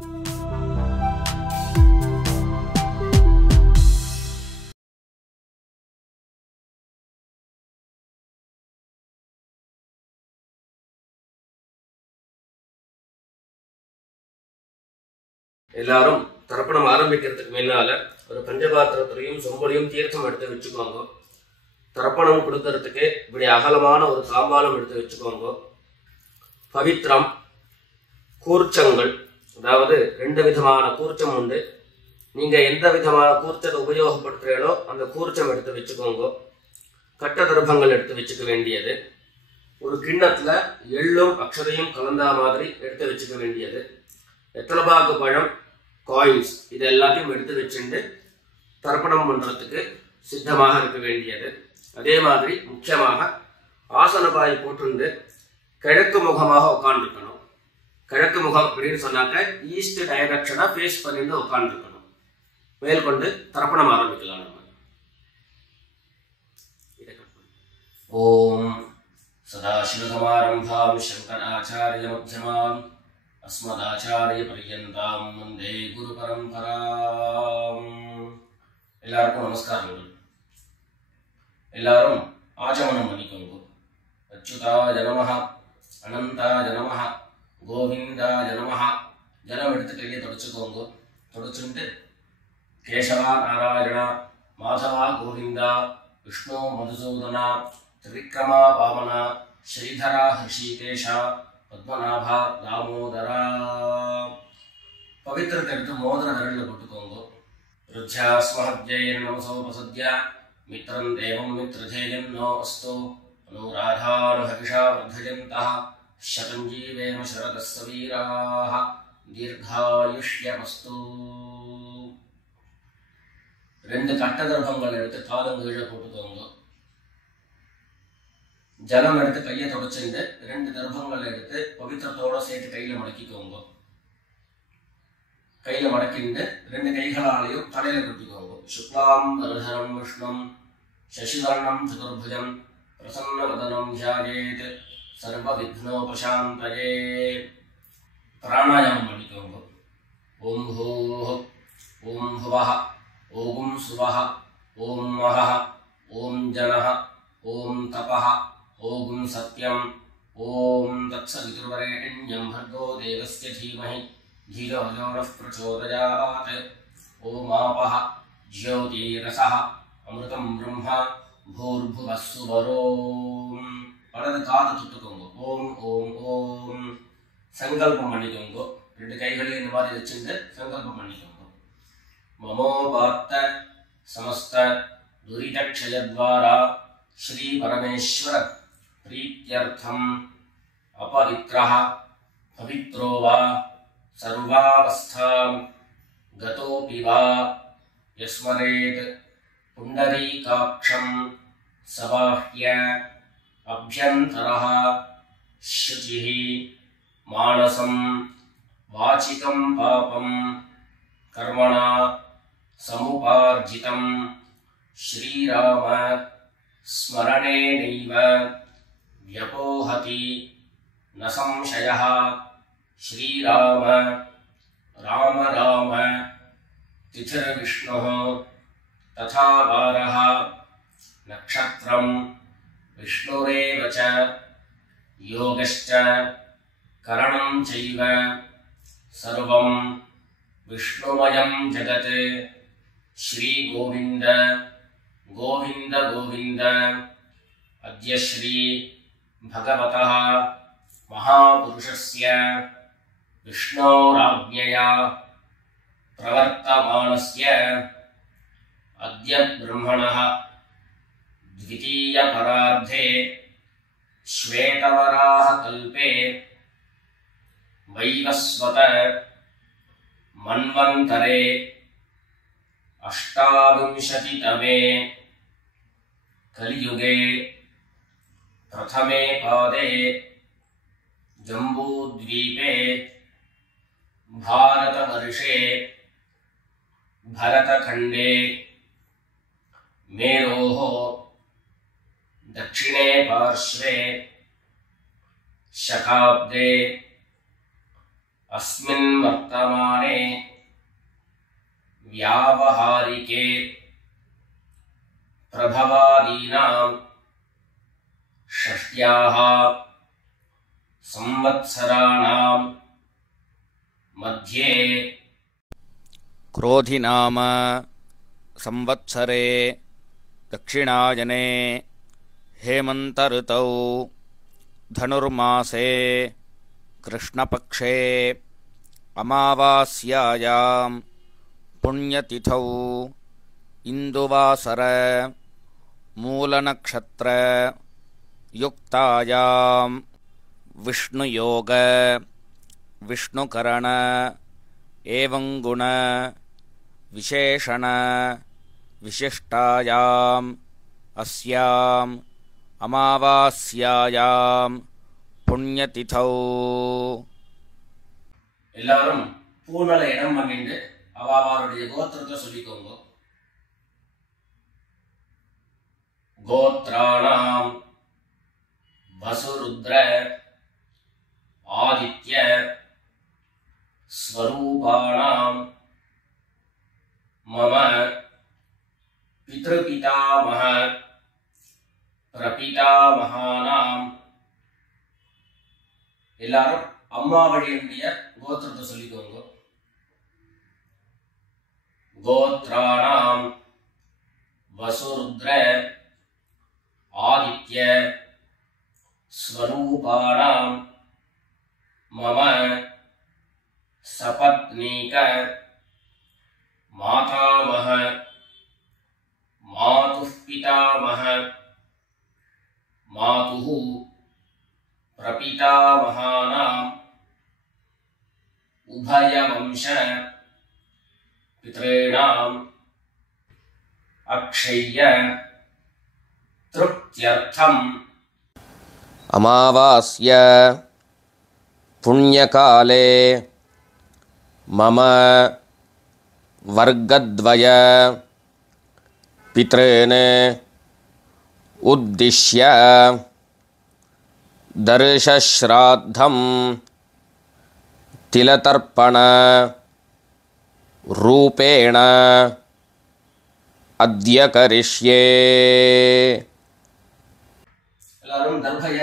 எல்லாரும் தர்ப்பணம் ஆரம்பிக்கிறதுக்கு முன்னால ஒரு பஞ்சபாத்திரத்திலையும் சொம்பலையும் தீர்த்தம் எடுத்து வச்சுக்கோங்க. தர்ப்பணம் கொடுக்கறதுக்கு இப்படி அகலமான ஒரு தாம்பாலம் எடுத்து வச்சுக்கோங்க. பவித்ரம், கூர்ச்சங்கள், அதாவது 2 விதமான கூர்ச்சம் உண்டு. நீங்க எந்த விதமான கூர்ச்சத்தை உபயோகப்படுத்துறீங்களோ அந்த கூர்ச்சம் எடுத்து வச்சுக்கோங்க. கட்ட தர்ப்பங்கள் எடுத்து வச்சுக்க வேண்டியது. ஒரு கிண்ணத்துல எள்ளும் அக்ஷதையும் கலந்தா மாதிரி எடுத்து வச்சுக்க வேண்டியது. வெத்தலைபாக்கு பழம், காயின்ஸ், இது எல்லாத்தையும் எடுத்து வச்சுட்டு தர்ப்பணம் பண்றதுக்கு சித்தமாக இருக்க வேண்டியது. அதே மாதிரி முக்கியமாக ஆசனபாய் போட்டு கிழக்கு முகமாக உட்காந்துருக்கணும். கிழக்கு முகம் அப்படின்னு சொன்னாக்க ஈஸ்ட் டைரக்ஷனா ஃபேஸ் பண்ணிட்டு உட்காந்துருக்கணும். மேற்கொண்டு தர்ப்பணம் ஆரம்பிக்கலாம். நம்ம ஓம் சதாசிவசமாரம்பாம் சங்கராச்சாரிய மத்தியமாம் அஸ்மதாச்சாரிய பர்யந்தாம் வந்தே குரு பரம்பராம். எல்லாருக்கும் நமஸ்காரங்கள். எல்லாரும் ஆச்சமனம் பண்ணிக்கோங்க. அச்சுதாய நமஹ, அனந்தாய நமஹ, கோவிந்தாய நமஹ. ஜலம் எடுத்து கையை தொடச்சுக்கோங்க. தொடச்சுட்டு கேசவா நாராயணா, மாதவா கோவிந்தா, விஷ்ணு மதுசூதனா, திரிக்ரமா வாமனா, ஸ்ரீதரா ஹிருஷிகேஷா, பத்மநாபா தாமோதரா. பவித்திரத்தை எடுத்து மோதிர விரலில் போட்டுக்கோங்க. ருத்யாஸ்மஹத்யேன் நமசோபசத்யா மித்ரம் தேவம் மித்ரதேயம் நோ அஸ்து அனுராதானுஹவிஷா வர்தயந்தः சதம் ஜீவேம சரதஸ்ஸ வீராः தீர்காயுஷ்யமஸ்து. 2 கட்ட தர்ப்பங்கள் எடுத்து காலம் கீழே போட்டுக்கோங்க. ஜலம் எடுத்து கையை தொடச்சுட்டு 2 தர்ப்பங்கள் எடுத்து பவித்திரத்தோட சேர்த்து கையில மடக்கிக்கோங்க. கையில மடக்கிட்டு 2 கைகளாலையும் தலையில கட்டிக்கோங்க. சுக்லாம் வரதரம் விஷ்ணம் சசிவர்ணம் சதுர்புஜம் பிரசன்னவதனம் தியாயேத் சர்வ விக்னோபசாந்தயே. பிராணாயாமம் பண்ணிக்கோங்க. ஓம் ஹோஹ், ஓம் ஹுவஹ, ஓம் சுவஹ, ஓம் மஹஹ, ஓம் ஜனஹ, ஓம் தபஹ, ஓம் சத்யம், ஓம் தத்சவிதுர்வரேண்யம் भर्गो देवस्य धीमहि धियो यो नः प्रचोदयात्. ஓம் ஆபஹ ஜ்யோதிரசஹ அமிர்தம் பிரம்மா பூர்புவः சுவரோம். வலது காது தொட்டுக்கோங்க. ஓம் ஓம் ஓம். சங்கல்பம் பண்ணிக்கோங்க. 2 கைகளையும் இந்த மாதிரி வச்சுட்டு சங்கல்பம் பண்ணிக்கோங்க. மமோபாத்த சமஸ்த துரிதக்ஷயத்வாரா ஸ்ரீ பரமேஸ்வர प्रीत्यर्थम अपवित्रः पवित्रो वा सर्वावस्थां गतोऽपि वा यस्मरेत् पुण्डरीकाक्षं सबाह्य अभ्यन्तरः शुचिः मानसं वाचिकं पापं कर्मणा समुपार्जितं श्रीराम स्मरणेनैव व्यपोहति न संशयः. श्रीराम राम राम तिथिर्विष्णुः तथा वारः नक्षत्रं विष्णुरेव च योगश्च करणं चैव सर्वं विष्णुमयं जगत्. श्री गोविंद गोविंद गोविंद. अद्य श्री भगवतः महापुरुषस्य विष्णोराज्ञया प्रवर्तमानस्य अद्य ब्रह्मणः द्वितीयपरार्धे श्वेतवराह कल्पे वैवस्वत मन्वन्तरे 28तमे कलियुगे प्रथमे पादे जम्बूद्वीपे भारतवर्षे भरतखण्डे मेरोः दक्षिणे पार्श्वे शकाब्दे अस्मिन् वर्तमान व्यावहारिके प्रभवादीनां षष्ट्याः संवत्सराणां मध्ये क्रोधिनाम संवत्सरे दक्षिणायने हेमन्तऋतौ धनुर्मासे कृष्णपक्षे अमावास्यायां पुण्यतिथौ इन्दुवासर मूलनक्षत्र युक्तायां विष्णुयोग विष्णुकरण एवं गुण विशेषण विशिष्टायाम् अस्याम् अमावास्यायां पुण्यतिथौ எல்லாரும் பூநல இடம் பண்ணிட்டு அவாவாருடைய கோத்திரத்தை சொல்லிக்கோங்க. கோத்ராணாம் வசுருத்ர ஆதித்ய ஸ்வரூபாணாம் மம பித்ருபிதாமஹ பிரபிதாமஹானாம். எல்லாரும் அம்மா வழியினுடைய கோத்திரத்தை சொல்லிக்கோங்க. கோத்ராணாம் வசுருத்ர ஆதித்ய ஸ்வரூபாணாம் மம சபத்னீக மாதாமஹ மாதுः பிதாமஹ மாதுः பிரபிதாமஹானாம் உபயவம்ச பித்ரேணாம் அக்ஷய்ய திருப்த்யர்த்தம் अमावास्य पुण्यकाले मम वर्गद्वय पितॄन् उद्दिश्य दर्शश्राद्धं तिलतर्पण रूपेण अद्य करिष्ये. எல்லாரும் தர்பைய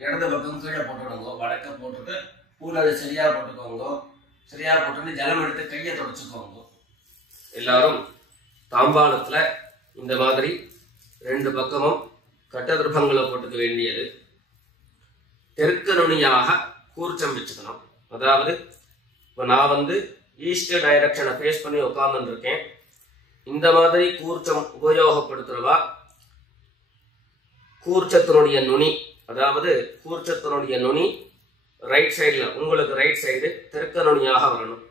இடது பக்கம் கீழே போட்டுடுங்க. வடக்க போட்டுட்டு பூனது சரியா போட்டுக்கோங்க. சரியா போட்டுட்டு ஜலம் எடுத்து கையை தொடச்சுக்கோங்க. எல்லாரும் தாம்பாளத்துல இந்த மாதிரி ரெண்டு பக்கமும் கட்ட திருப்பங்களை போட்டுக்க வேண்டியது. தெற்கு நுனியாக கூர்ச்சம் வச்சுக்கணும். அதாவது இப்போ நான் ஈஸ்ட் டைரக்ஷனை ஃபேஸ் பண்ணி உட்கார்ந்துட்டு இருக்கேன். இந்த மாதிரி கூர்ச்சம் உபயோகப்படுத்துறவா கூர்ச்சத்தினுடைய நுனி, அதாவது கூர்ச்சத்தினுடைய நுனி ரைட் சைடில், உங்களுக்கு ரைட் சைடு தெற்கு நுனியாக வரணும்.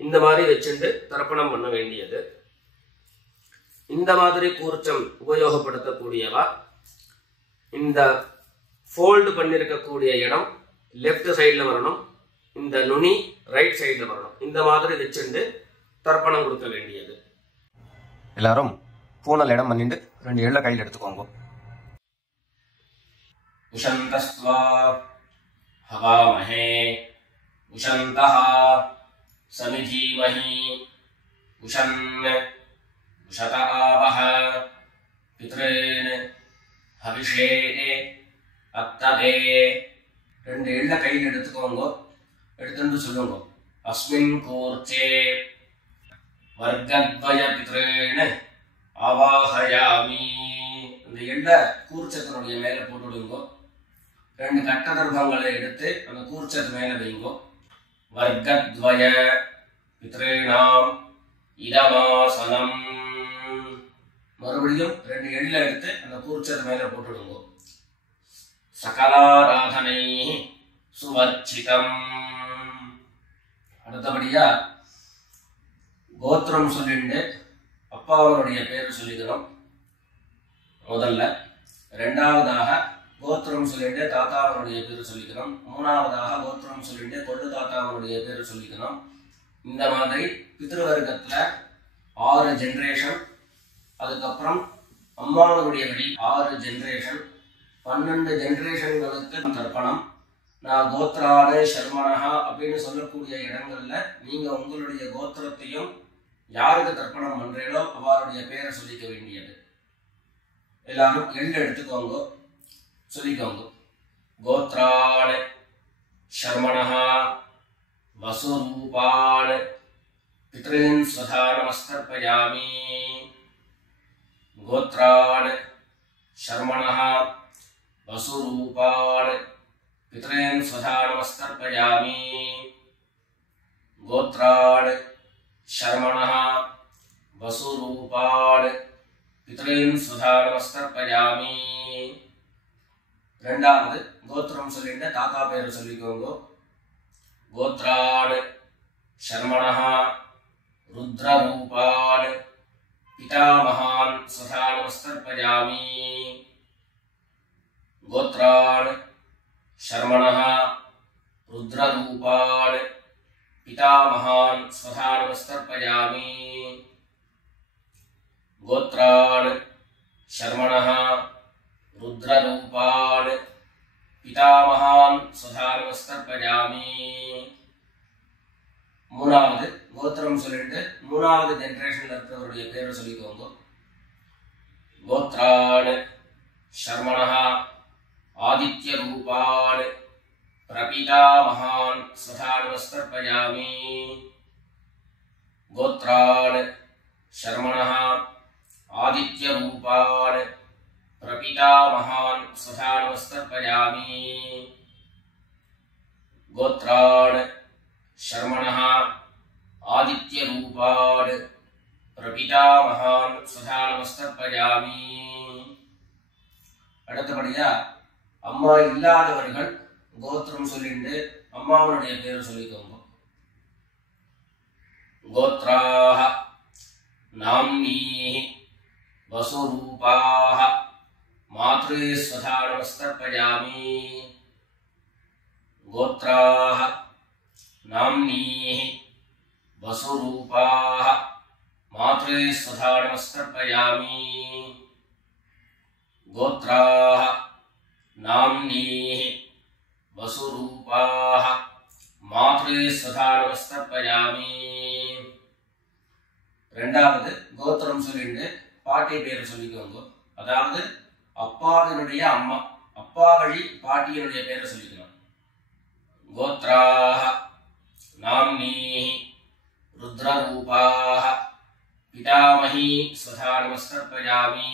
இந்த மாதிரி வச்சுட்டு தர்ப்பணம் பண்ண வேண்டியது. இந்த மாதிரி கூர்ச்சம் உபயோகப்படுத்தக்கூடியவா இந்த ஃபோல்டு பண்ணிருக்கக்கூடிய இடம் லெஃப்ட் சைடில் வரணும். இந்த நுனி ரைட் சைடில் வரணும். இந்த மாதிரி வச்சுட்டு தர்ப்பணம் கொடுக்க வேண்டியது. எல்லாரும் பூனல் இடம் பண்ணிட்டு ரெண்டு எள்ள கையில் எடுத்துக்கோங்க. உஷந்தஸ்த்வா ஹவாமஹே உஷந்தஹ சமிதீமஹி உஷன் உஷத ஆவஹ பித்ரேன் ஹவிஷே அத்தவே. ரெண்டு எள்ள கையில் எடுத்துக்கோங்க. எடுத்துட்டு சொல்லுங்க. அஸ்மின் கூர்ச்சே வர்க்கத்வய பித்ரேன் ஆவாஹயாமி. இந்த எள்ள கூர்ச்சத்தினுடைய மேல போட்டுடுங்க. ரெண்டு கட்ட தர்ப்பங்களை எடுத்து அந்த கூர்ச்சத்து மேல வைங்க. வர்க்கத்வய பித்ரேணாம் இதமாசனம். மறுபடியும் ரெண்டு எள்ள எடுத்து அந்த கூர்ச்சத்து மேல போட்டுடுங்க. சகலாராதனை சுவர்ச்சிதம். அடுத்தபடியா கோத்திரம் சொல்லிட்டு அப்பாவனுடைய பேர் சொல்லிக்கணும் முதல்ல. ரெண்டாவதாக கோத்திரம் சொல்லிட்டு தாத்தாவனுடைய பேர் சொல்லிக்கணும். மூணாவதாக கோத்திரம் சொல்லிட்டு கொள்ளு தாத்தாவனுடைய பேர் சொல்லிக்கணும். இந்த மாதிரி பித்ருவர்க்கத்துல 6 ஜெனரேஷன், அதுக்கப்புறம் அம்மாவனுடைய வழி 6 ஜெனரேஷன், 12 ஜெனரேஷன்களுக்கு தர்ப்பணம். நான் கோத்ரான சர்மனஹா அப்படின்னு சொல்லக்கூடிய இடங்கள்ல நீங்க உங்களுடைய கோத்திரத்தையும் யாருக்கு தர்ப்பணம் பண்றீங்களோ அவருடைய பேரை சொல்லிக்க வேண்டியது. எல்லாரும் எள்ளு எடுத்துக்கோங்க, சொல்லிக்கோங்க. கோத்ரான் சர்மணः வசுரூபான் பித்ருன் ஸ்வதா நமஸ்தர்ப்பயாமி. கோத்ரான் சர்மணः வசுரூபான் பித்ருன் ஸ்வதா நமஸ்தர்ப்பயாமி. கோத்ரான் சர்மணः வசுரூபான் பித்ருன் ஸ்வதா நமஸ்தர்ப்பயாமி. ரெண்டாவது கோத்திரம் சொல்லிட்டு தாத்தா பேரு சொல்லிக்கோங்க. கோத்ரான் சர்மணः ருத்ரரூபான் பிதாமகான் ஸ்வதா நமஸ்தர்ப்பயாமி. கோத்ரான் சர்மணः ருத்ரரூபான் பிதாமகான் ஸ்வதா நமஸ்தர்ப்பயாமி. கோத்ரான் சர்மணः ருத்ரரூபான் பிதாமகான் ஸ்வதா நமஸ்தர்ப்பயாமி. மூணாவது கோத்திரம் சொல்லிட்டு மூணாவது ஜெனரேஷன்ல இருக்கிறவருடைய பேரை சொல்லிக்கோங்க. கோத்ரான் சர்மணः ஆதித்யரூபான் பிரபிதாமகான் ஸ்வதா நமஸ்தர்ப்பயாமி. கோத்ரான் சர்மணः ஆதித்யரூபான் பிரபிதாமகான் ஸ்வதா நமஸ்தர்ப்பயாமி. கோத்ரான் சர்மணः ஆதித்யரூபான் பிரபிதாமகான் ஸ்வதா நமஸ்தர்ப்பயாமி. அடுத்தபடியா அம்மா இல்லாதவர்கள் கோத்திரம் சொல்லிட்டு அம்மாவுடைய பேரை சொல்லிக்கோங்க. கோத்ராஹ நாம்னீஹி வசுரூபாஹ மாத்ரே ஸ்வதா நமஸ்தர்ப்பயாமி. கோத்ராஹ நாம்னீஹி வசுரூபாஹ மாத்ரே ஸ்வதா நமஸ்தர்ப்பயாமி. கோத்ராஹ நாம்னீஹி வசுரூபாஹ மாத்ரே ஸ்வதா நமஸ்தர்ப்பயாமி. ரெண்டாவது கோத்திரம் சொல்லிட்டு பாட்டி பேரை சொல்லிக்கோங்க. அதாவது அப்பாவினுடைய அம்மா, அப்பா வழி பாட்டியினுடைய பேரை சொல்லிக்கணும். கோத்ராஹ நாம்னீஹி ருத்ரரூபாஹ பிதாமஹி ஸ்வதா நமஸ்தர்ப்பயாமி.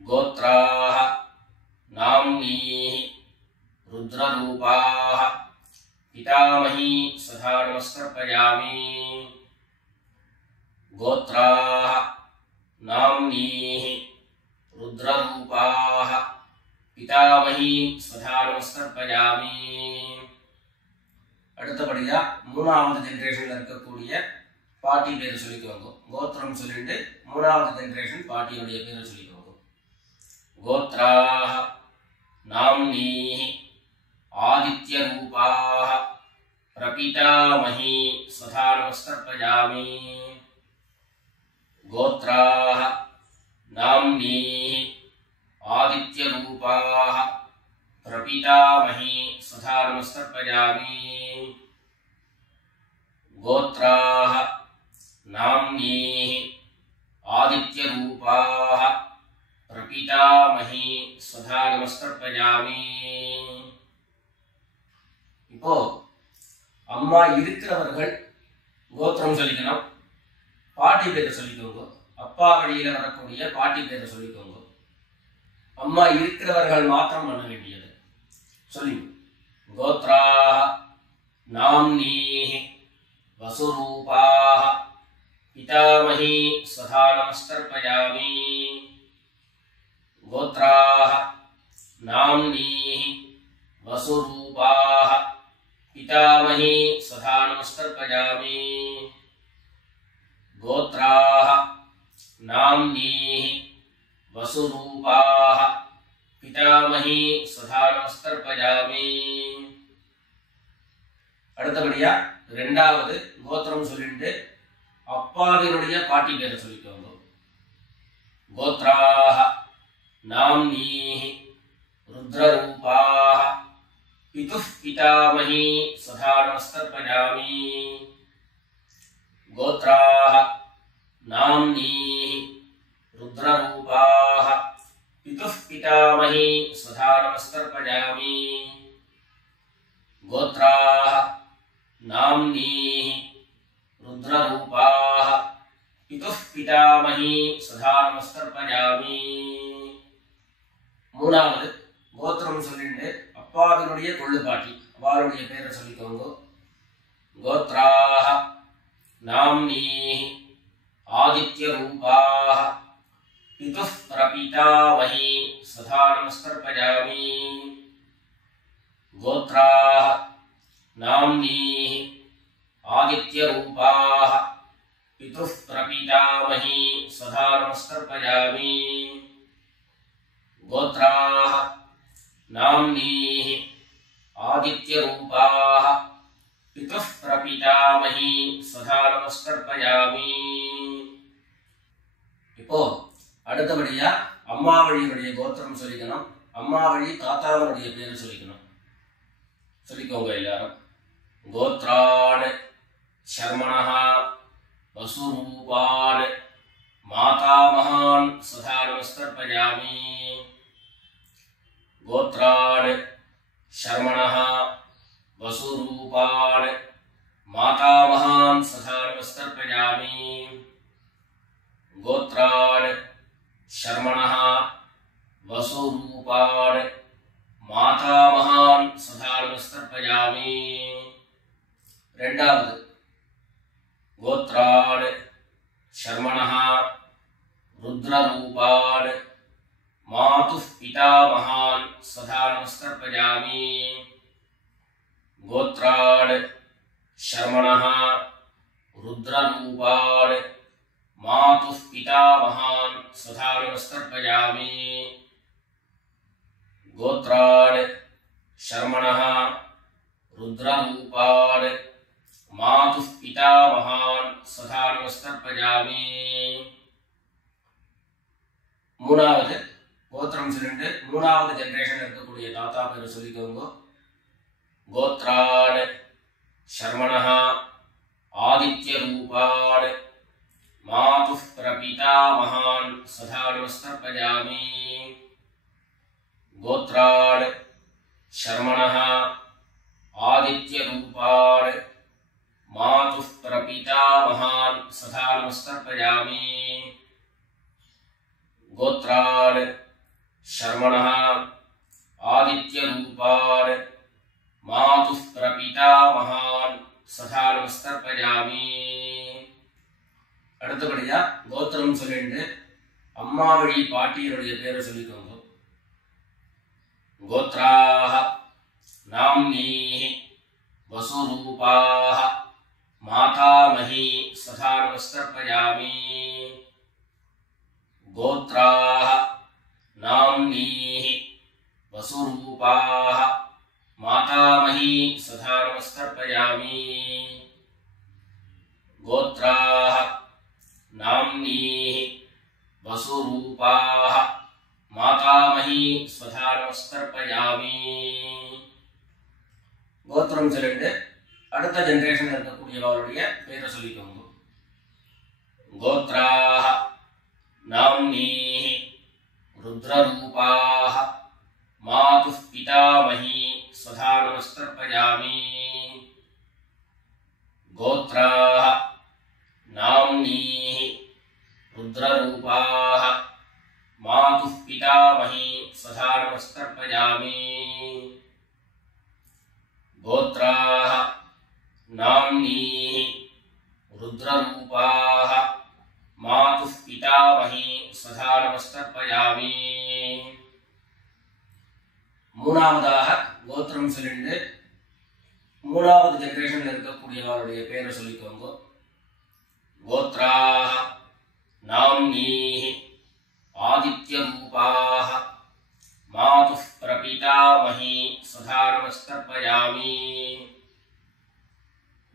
கோத்ராஹ நாம்னீஹி ருத்ரரூபாஹ பிதாமஹி ஸ்வதா நமஸ்தர்ப்பயாமி. கோத்ராஹ நாம்னீஹி ருத்ரரூபாஹ பிதாமஹி ஸ்வதா நமஸ்தர்ப்பயாமி. அடுத்தபடியா மூணாவது ஜெனரேஷன்ல இருக்கக்கூடிய பாட்டி பேரை சொல்லிக்கோங்க. கோத்திரம் சொல்லிட்டு மூணாவது ஜெனரேஷன் பாட்டியுடைய பேரை சொல்லிக்கோங்க. கோத்ராஹ நாம்னீஹி ஆதித்யரூபாஹ பிரபிதாமஹி ஸ்வதா நமஸ்தர்ப்பயாமி. கோத்ராஹ நாம்னீஹி ஆதித்யரூபாஹ பிரபிதாமஹி ஸ்வதா நமஸ்தர்ப்பயாமி. கோத்ராஹ நாம்னீஹி ஆதித்யரூபாஹ பிரபிதாமஹி ஸ்வதா நமஸ்தர்ப்பயாமி. இப்போ அம்மா இருக்கிறவர்கள் கோத்திரம் சொல்லிக்கணும், பாட்டி பேரை சொல்லிக்கோங்க. அப்பா வழியில வரக்கூடிய பாட்டி பேரை சொல்லிக்கோங்க. அம்மா இருக்கிறவர்கள் மாத்திரம் பண்ண வேண்டியது சொல்லி. கோத்ராஹ நாம்னீஹி வசுரூபாஹ பிதாமஹி ஸ்வதா நமஸ்தர்ப்பயாமி. கோத்ராஹ நாம்னீஹி வசுரூபாஹ பிதாமஹி ஸ்வதா நமஸ்தர்ப்பயாமி. கோத்ராஹ நாம்னீஹி வசுரூபாஹ பிதாமஹி ஸ்வதா நமஸ்தர்ப்பயாமி. அடுத்தபடியா ரெண்டாவது கோத்திரம் சொல்லிட்டு அப்பாவினுடைய பாட்டி பேரை சொல்லிக்கோங்க. கோத்ராஹ நாம்னீஹி ருத்ரரூபாஹ பிதுः பிதாமஹி ஸ்வதா நமஸ்தர்ப்பயாமி. गोत्राः नाम्नीः रुद्ररूपाः पितुः पितामही स्वधा नमस्तर्पयामि गोत्राः नाम्नीः रुद्ररूपाः पितुः पितामही स्वधा नमस्तर्पयामि மூணாவது கோத்திரம் சொல்லிட்டு அப்பாவினுடைய கொள்ளுப்பாட்டி அவளுடைய பேரை சொல்லிக்கோங்க கோத்ராஹ நாம்னீஹ ஆதித்ய ரூபாஹ பிதுः பிரபிதாமஹி சதா நமஸ்தர்ப்பயாமி கோத்ராஹ நாம்னீஹ ஆதித்ய ரூபாஹ பிதுः பிரபிதாமஹி சதா நமஸ்தர்ப்பயாமி गोत्राः नाम्नीः आदित्यरूपाः पितुः प्रपितामही सदा नमस्कर्पयामि இப்போ அடுத்தபடியா அம்மா வழியுடைய கோத்திரம் சொல்லிக்கணும் அம்மா வழி தாத்தாவுடைய பேர் சொல்லிக்கணும் சொல்லிக்கோங்க எல்லாரும் கோத்ரான் शर्मणः वसुरूपान् मातामहान् सदा नमस्कर्पयामि गोत्रान् शर्मणः वसुरूपान् मातामहान् सदा नमस्कर्पयामि गोत्रान् शर्मणः वसुरूपान् मातामहान् सदा नमस्कर्पयामि ரெண்டாவது गोत्रान् शर्मणः रुद्ररूपान् मातुः पितामहान् सदा नमस्कर्पयामि गोत्रान् शर्मणः रुद्ररूपान् मातुः पितामहान् सदा नमस्कर्पयामि गोत्रान् शर्मणः रुद्ररूपान् मातुः पितामहान् सदा नमस्कर्पयामि மூணாவது கோத்திரம் சொல்லிட்டு மூணாவது ஜெனரேஷன் இருக்கக்கூடிய தாத்தா பேர் சொல்லிக்கோங்க கோத்ரான் शर्मणः आदित्य रूपान् मातुः प्रपितामहान् सदा नमस्कर्पयामि गोत्रान् शर्मणः आदित्य रूपान् मातुः प्रपितामहान् सदा नमस्कर्पयामि गोत्रान् शर्मणः आदित्य रूपान् मातुः प्रपितामहान् सदा नमस्कर्पयामि அடுத்தபடியா கோத்திரம் சொல்லிட்டு அம்மா வழி பாட்டியருடைய பேரை சொல்லிக்கோங்க கோத்ராஹ நாம்னீஹ वसुरूपाः मातामही सदा नमस्कर्पयामि गोत्राः नाम्नीः वसुरूपाः मातामही सदा नमस्कर्पयामि गोत्राः नाम्नीः वसुरूपाः मातामही सदा नमस्कर्पयामि கோத்திரம் சொல்லிட்டு அடுத்த ஜெனரேஷன் இருக்கக்கூடியவருடைய பேரை சொல்லிக்கோங்க கோத்ராஹ நாம்னீஹ रुद्ररूपाः मातुः पितामही सदा नमस्कर्पयामि गोत्राः नाम्नीः रुद्ररूपाः मातुः पितामही सदा नमस्कर्पयामि गोत्राः नाम्नीः रुद्ररूपाः मातुः पितामही सदा नमस्कर्पयामि மூணாவதாக கோத்திரம் சொல்லிட்டு மூணாவது ஜெனரேஷன்ல இருக்கக்கூடியவருடைய பேரை சொல்லிக்கோங்க கோத்ராஹ நாம்னீஹ ஆதித்ய ரூபாஹ मातुः प्रपितामही सदा नमस्कर्पयामि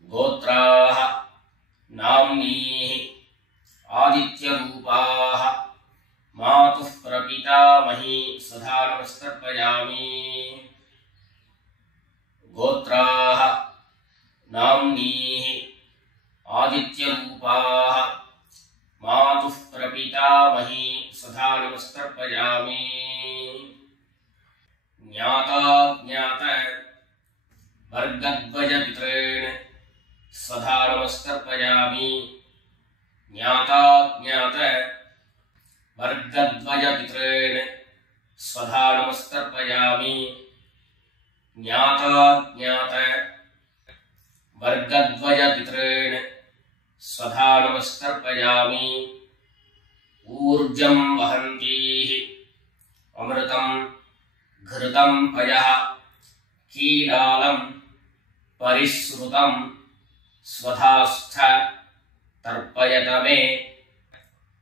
गोत्राः नाम्नीः आदित्य रूपाः मातुः प्रपितामही सदा नमस्कर्पयामि गोत्राः नाम्नीः आदित्यरूपाः मातुः प्रपितामही सदा नमस्तर्पयामि। ज्ञाता ज्ञात वर्गद्वयपितॄन् सदा नमस्तर्पयामि। ज्ञाता ज्ञात वर्गद्वयपितॄन् सदा नमस्तर्पयामि। ज्ञाता ज्ञात वर्गद्वयपितॄन् सदा नमस्तर्पयामि। ऊर्जं वहन्तीः अमृतं घृतं पयः कीलालं परिसृतं स्वधास्थ तर्पयत मे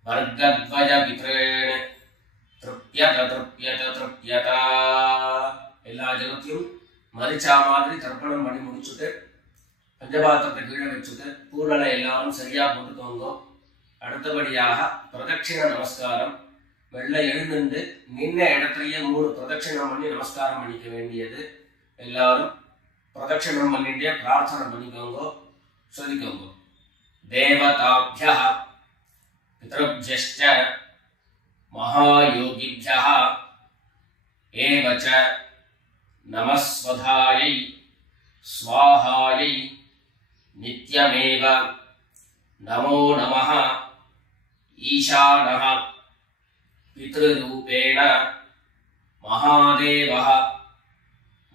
वर्गद्वयपितॄन् तृप्यत तृप्यत तृप्यत। எல்லா ஜலத்தையும் மரிச்சா மாதிரி தர்ப்பணம் பண்ணி முடிச்சுட்டு பஞ்சபாத்திரத்தை கீழே வச்சுட்டு பூர்ணலை எல்லாரும் சரியா போட்டுக்கோங்க. அடுத்தபடியாக பிரதட்சிண நமஸ்காரம். வெள்ளை எழுந்து நின்ன இடத்துலயே 3 பிரதட்சிணம் பண்ணி நமஸ்காரம் பண்ணிக்க வேண்டியது. எல்லாரும் பிரதட்சிணம் பண்ணிட்டே பிரார்த்தனை பண்ணிக்கோங்க, சொல்லிக்கோங்க. தேவதாப்யः பித்ருப்யश्च महायोगिभ्यः एव च नमस्वधायै स्वाहायै नित्यमेव नमो नमः। ईशानः पितृरूपेण महादेवः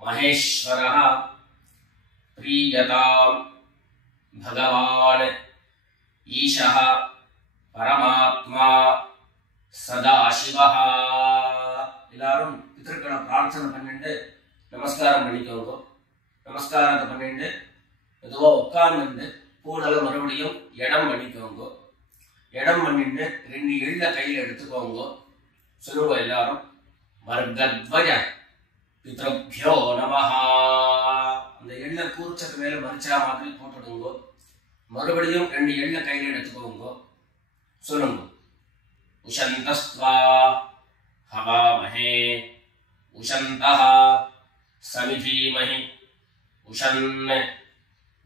महेश्वरः प्रीयतां भगवान् ईशः परमात्मा சதாசிவஹ. எல்லாரும் பித்ருக்களை பிரார்த்தனை பண்ணிட்டு நமஸ்காரம் பண்ணிக்கோங்க. நமஸ்காரத்தை பண்ணிட்டு எதுவோ உட்கார்ந்து பூனலை மறுபடியும் இடம் பண்ணிக்கோங்க. இடம் பண்ணிட்டு 2 எள்ள கையில் எடுத்துக்கோங்க. சொல்லுங்க எல்லாரும் வர்கத்வய பித்ருப்யோ நமஹ. அந்த எள்ள கூர்ச்சத்து மேல மரிச்சா மாதிரி போட்டுடுங்க. மறுபடியும் 2 எள்ள கையில் எடுத்துக்கோங்க. சொல்லுங்க. उशन्तस्त्वा हवामहे उशन्तः समिधीमहि उशन्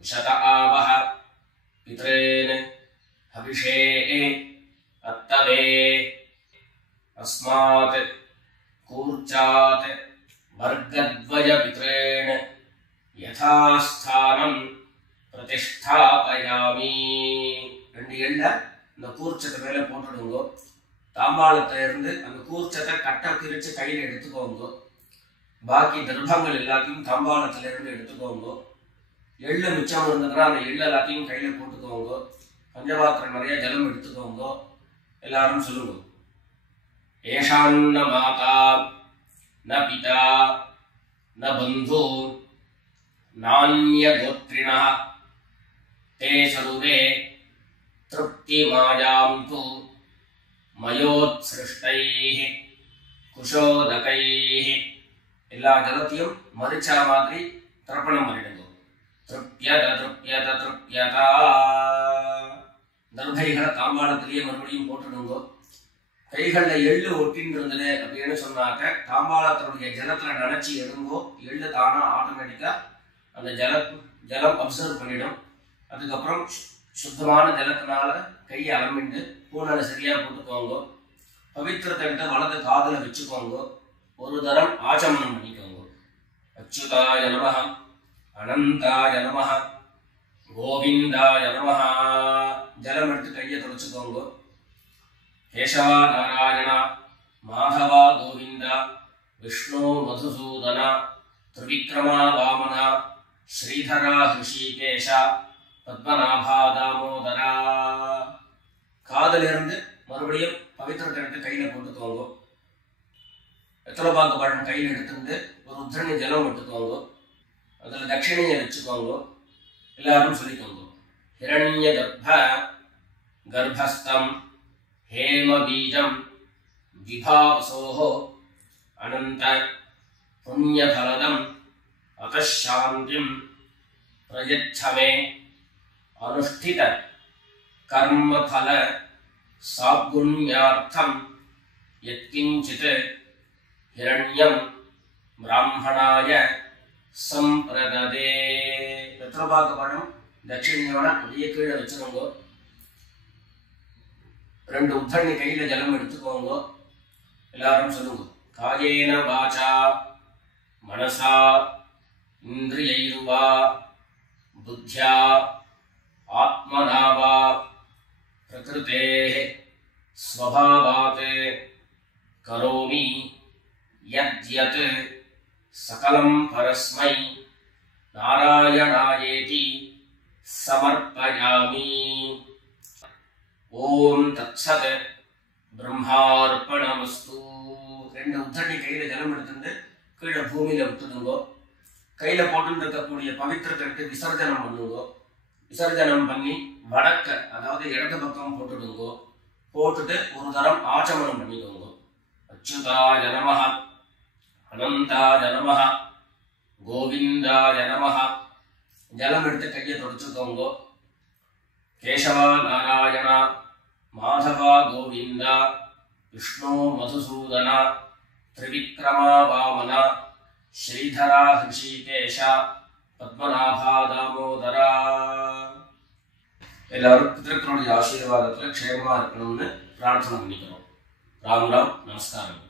उशत आवः पितॄन् हविषे अत्तवे। अस्मात् कूर्चात् वर्गद्वयपितॄन् यथास्थानं प्रतिष्ठापयामि. 2 எள்ள இந்த கூர்ச்சத்தை மேல போட்டுடுங்க. தாம்பாளத்துல இருந்து அந்த கூர்ச்சத்தை கட்ட பிரிச்சு கையில எடுத்துக்கோங்க. பாக்கி தர்ப்பங்கள் எல்லாத்தையும் தாம்பாளத்துல இருந்து எடுத்துக்கோங்க. எள்ளு மிச்சம் இருந்ததுன்னா அந்த எள்ளு எல்லாத்தையும் கையில போட்டுக்கோங்க. பஞ்சபாத்திரம் நிறைய ஜலம் எடுத்துக்கோங்க. எல்லாரும் சொல்லுங்க. ஏஷான்ன மாதா ந பிதா ந பந்து நான்ய கோத்ரிணः தே சர்வே திருப்திமாயாம் து மயோத்ஸ்ருஷ்டைः குஷோதகைः. எல்லா ஜலத்தையும் மரிச்சா மாதிரி தர்ப்பணம் பண்ணிடுங்க. திருப்யத திருப்யத திருப்யதா. தர்பைகளை தாம்பாளத்திலேயே மறுபடியும் போட்டுடுங்க. கைகள்ல எள்ளு ஒட்டின்றது அப்படின்னு சொன்னாக்க தாம்பாளத்தினுடைய ஜலத்துல நினைச்சு எடுங்கோ. எள்ளு தானா ஆட்டோமேட்டிக்கா அந்த ஜலம் அப்சர்வ் பண்ணிடும். அதுக்கப்புறம் சுத்தமான ஜலத்தினால கையை அலம்பிட்டு பூனலை சரியா போட்டுக்கோங்க. பவித்திரத்தை விட்டு வலது காதுல வச்சுக்கோங்க. ஒரு தரம் ஆச்சமனம் பண்ணிக்கோங்க. அச்சுதாய நமஹ அனந்தாய நமஹ கோவிந்தாய நமஹ. ஜலம் எடுத்து கையை தொடச்சுக்கோங்க. கேசவா நாராயணா மாதவா கோவிந்தா விஷ்ணு மதுசூதனா திரிவிக்ரமா வாமனா ஸ்ரீதரா ஹிருஷிகேஷா பத்மநாபா தாமோதரா. காதல இருந்து மறுபடியும் பவித்திரத்தை எடுத்து கையில போட்டுக்கோங்க. எத்தலபாக்கு பழம் கையில் எடுத்துட்டு ஒரு உத்தரணி ஜலம் எடுத்துக்கோங்க. அதுல தட்சிணையை வச்சுக்கோங்க. எல்லாரும் சொல்லிக்கோங்க. ஹிரண்ய கர்ப்பஸ்தம் हेम बीजं विभावसोः अनंत पुण्यफलदं अतः शांतिं प्रयच्छ मे अनुष्ठित कर्मफल सागुण्यार्थं यत्किंचित् हिरण्यं ब्राह्मणाय संप्रददे. पितृभागपणं தட்சிணையோட அப்படியே கீழே வச்சுக்கோங்க. 2 உத்தண்ணி கையில ஜலம் எடுத்துக்கோங்க. எல்லாரும் சொல்லுங்க. காயேன வாசா மனசா இந்திரியைர்வா புத்யா ஆத்மனா வா பிரகிருதேஹ ஸ்வபாவாத் கரோமி யத்யத் சகலம் பரஸ்மை நாராயணாயேதி சமர்ப்பயாமி. ஓம் தத்சத் பிரம்மார்ப்பணமஸ்து. 2 உத்தண்ணி கையில ஜலம் எடுத்துட்டு கீழே பூமியில விட்டுடுங்கோ. கையில போட்டு இருக்கக்கூடிய பவித்திரத்தை விசர்ஜனம் பண்ணுங்கோ. விசர்ஜனம் பண்ணி வடக்க, அதாவது இடது பக்கம் போட்டுடுங்கோ. போட்டுட்டு ஒரு தரம் ஆச்சமனம் பண்ணிக்கோங்க. அச்சுதாய நமஹ, அனந்தாய நமஹ, கோவிந்தாய நமஹ. ஜலம் எடுத்து கையை தொடச்சுக்கோங்க. கேசவா நாராயணா, மாதவா கோவிந்தா, விஷ்ணு மதுசூதனா, திரிவிக்ரமா வாமனா, ஸ்ரீதரா ஹிருஷிகேஷா, பத்மநாபா தாமோதரா. எல்லாரும் பிதர்களுடைய ஆசீர்வாதத்துல க்ஷேமமா இருக்கணும்னு பிரார்த்தனை பண்ணிக்கிறோம். ராம் ராம், நமஸ்காரம்.